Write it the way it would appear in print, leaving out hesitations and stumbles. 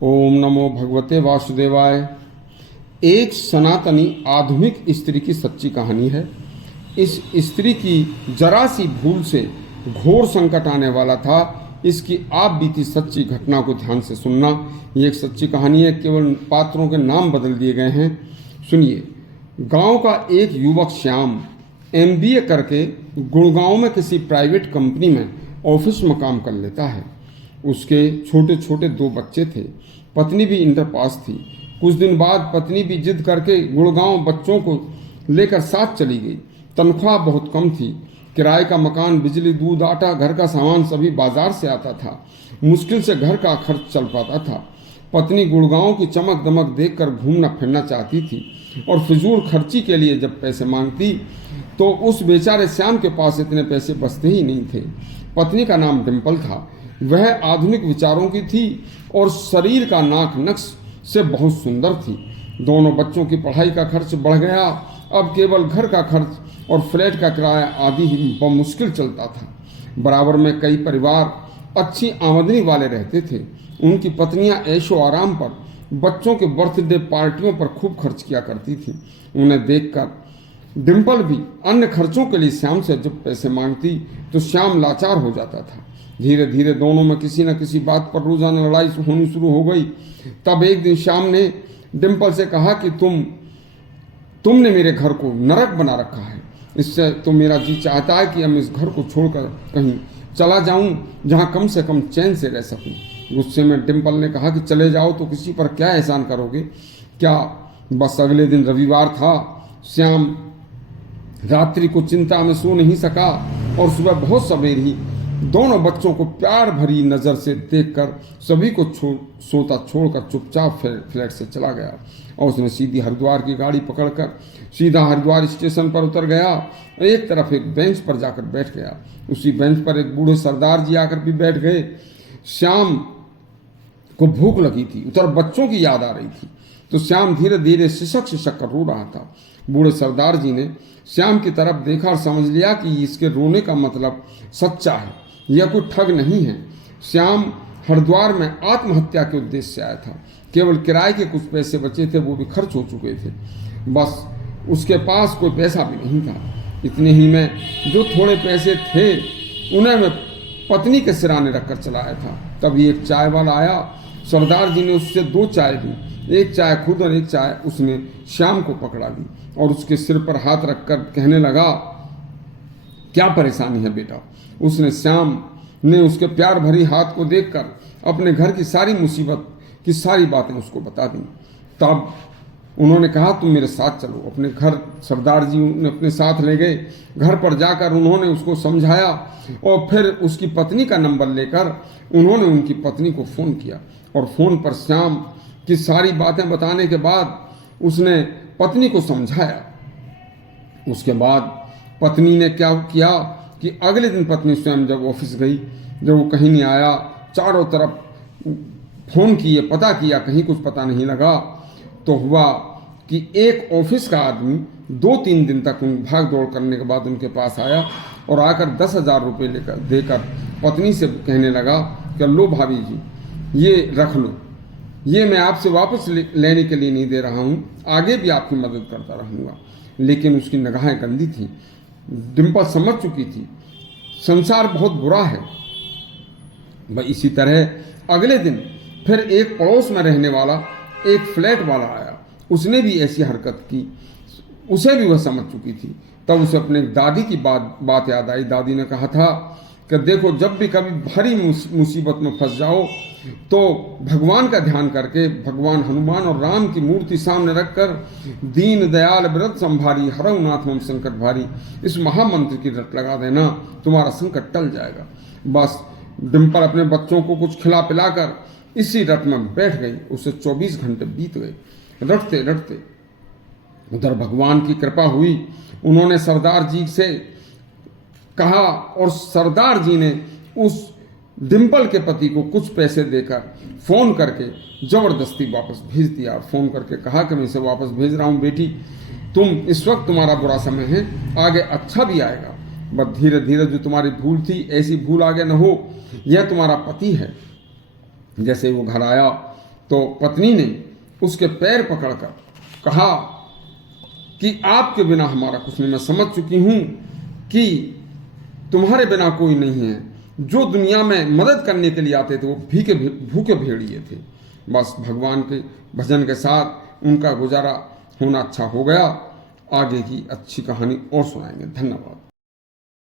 ओम नमो भगवते वासुदेवाय। एक सनातनी आधुनिक स्त्री की सच्ची कहानी है। इस स्त्री की जरा सी भूल से घोर संकट आने वाला था। इसकी आप बीती सच्ची घटना को ध्यान से सुनना। ये एक सच्ची कहानी है, केवल पात्रों के नाम बदल दिए गए हैं। सुनिए। गांव का एक युवक श्याम एमबीए करके गुड़गांव में किसी प्राइवेट कंपनी में ऑफिस में काम कर लेता है। उसके छोटे छोटे 2 बच्चे थे। पत्नी भी इंटर पास थी। कुछ दिन बाद पत्नी भी जिद करके गुड़गांव बच्चों को लेकर साथ चली गई। तनख्वाह बहुत कम थी। किराए का मकान, बिजली, दूध, आटा, घर का सामान सभी बाजार से आता था। मुश्किल से घर का खर्च चल पाता था। पत्नी गुड़गांव की चमक दमक देखकर घूमना फिरना चाहती थी और फिजूल खर्ची के लिए जब पैसे मांगती तो उस बेचारे श्याम के पास इतने पैसे बचते ही नहीं थे। पत्नी का नाम डिम्पल था। वह आधुनिक विचारों की थी और शरीर का नाक नक्श से बहुत सुंदर थी। दोनों बच्चों की पढ़ाई का खर्च बढ़ गया। अब केवल घर का खर्च और फ्लैट का किराया आदि ही मुश्किल चलता था। बराबर में कई परिवार अच्छी आमदनी वाले रहते थे। उनकी पत्नियां ऐशो आराम पर, बच्चों के बर्थडे पार्टियों पर खूब खर्च किया करती थी। उन्हें देखकर डिम्पल भी अन्य खर्चों के लिए श्याम से जब पैसे मांगती तो श्याम लाचार हो जाता था। धीरे धीरे दोनों में किसी न किसी बात पर रोजाना लड़ाई होनी शुरू हो गई। तब एक दिन श्याम ने डिम्पल से कहा कि तुमने मेरे घर को नरक बना रखा है। इससे तो मेरा जी चाहता है कि हम इस घर को छोड़कर कहीं चला जाऊं जहां कम से कम चैन से रह सकूं। गुस्से में डिम्पल ने कहा कि चले जाओ तो किसी पर क्या एहसान करोगे क्या। बस अगले दिन रविवार था। श्याम रात्रि को चिंता में सो नहीं सका और सुबह बहुत सवेर ही दोनों बच्चों को प्यार भरी नजर से देखकर सभी को सोता छोड़कर चुपचाप फ्लैट से चला गया और उसने सीधी हरिद्वार की गाड़ी पकड़कर सीधा हरिद्वार स्टेशन पर उतर गया। एक तरफ एक बेंच पर जाकर बैठ गया। उसी बेंच पर एक बूढ़े सरदार जी आकर भी बैठ गए। श्याम को भूख लगी थी, उधर बच्चों की याद आ रही थी, तो श्याम धीरे धीरे सिसक सिसक कर रो रहा था। बूढ़े सरदार जी ने श्याम की तरफ देखा और समझ लिया कि इसके रोने का मतलब सच्चा है, यह कोई ठग नहीं है। श्याम हरिद्वार में आत्महत्या के उद्देश्य से आया था। केवल किराए के कुछ पैसे बचे थे, वो भी खर्च हो चुके थे। बस उसके पास कोई पैसा भी नहीं था। इतने ही में जो थोड़े पैसे थे उन्हें मैं पत्नी के सिराने रखकर चलाया था। तभी एक चाय वाला आया। सरदार जी ने उससे 2 चाय दी, एक चाय खुद और एक चाय उसने श्याम को पकड़ा दी और उसके सिर पर हाथ रखकर कहने लगा, क्या परेशानी है बेटा। उसने श्याम ने उसके प्यार भरी हाथ को देखकर अपने घर की सारी मुसीबत की सारी बातें उसको बता दी। तब उन्होंने कहा, तुम मेरे साथ चलो अपने घर। सरदार जी उन्हें अपने साथ ले गए। घर पर जाकर उन्होंने उसको समझाया और फिर उसकी पत्नी का नंबर लेकर उन्होंने उनकी पत्नी को फ़ोन किया और फ़ोन पर श्याम की सारी बातें बताने के बाद उसने पत्नी को समझाया। उसके बाद पत्नी ने क्या किया कि अगले दिन पत्नी स्वयं जब ऑफिस गई, जब वो कहीं नहीं आया, चारों तरफ फ़ोन किए, पता किया, कहीं कुछ पता नहीं लगा, तो हुआ कि एक ऑफिस का आदमी 2-3 दिन तक भाग दौड़ करने के बाद उनके पास आया और आकर 10,000 रुपये देकर पत्नी से कहने लगा कि लो भाभी जी, ये रख लो, ये मैं आपसे वापस लेने के लिए नहीं दे रहा हूँ, आगे भी आपकी मदद करता रहूँगा। लेकिन उसकी निगाहें गंदी थी। डिम्पल समझ चुकी थी संसार बहुत बुरा है। इसी तरह अगले दिन फिर एक पड़ोस में रहने वाला एक फ्लैट वाला आया। उसने भी ऐसी हरकत की। उसे भी वह समझ चुकी थी। तब उसे अपने दादी की बात याद आई। दादी ने कहा था कि देखो, जब भी कभी भारी मुसीबत में फंस जाओ तो भगवान का ध्यान करके भगवान हनुमान और राम की मूर्ति सामने रखकर दीन दयाल व्रत संभारी हरऊ नाथ मम संकट भारी, इस महामंत्र की रट लगा देना, तुम्हारा संकट टल जाएगा। बस डिम्पल अपने बच्चों को कुछ खिला पिलाकर इसी रट में बैठ गई। उससे 24 घंटे बीत गए। रटते रटते उधर भगवान की कृपा हुई। उन्होंने सरदार जी से कहा और सरदार जी ने उस डिम्पल के पति को कुछ पैसे देकर फ़ोन करके ज़बरदस्ती वापस भेज दिया। फ़ोन करके कहा कि मैं इसे वापस भेज रहा हूँ बेटी, तुम इस वक्त तुम्हारा बुरा समय है, आगे अच्छा भी आएगा। बस धीरे धीरे जो तुम्हारी भूल थी ऐसी भूल आगे न हो। यह तुम्हारा पति है। जैसे वो घर आया तो पत्नी ने उसके पैर पकड़कर कहा कि आपके बिना हमारा कुछ नहीं, मैं समझ चुकी हूं कि तुम्हारे बिना कोई नहीं है। जो दुनिया में मदद करने के लिए आते थे वो भूखे भेड़िए थे। बस भगवान के भजन के साथ उनका गुजारा होना अच्छा हो गया। आगे की अच्छी कहानी और सुनाएंगे। धन्यवाद।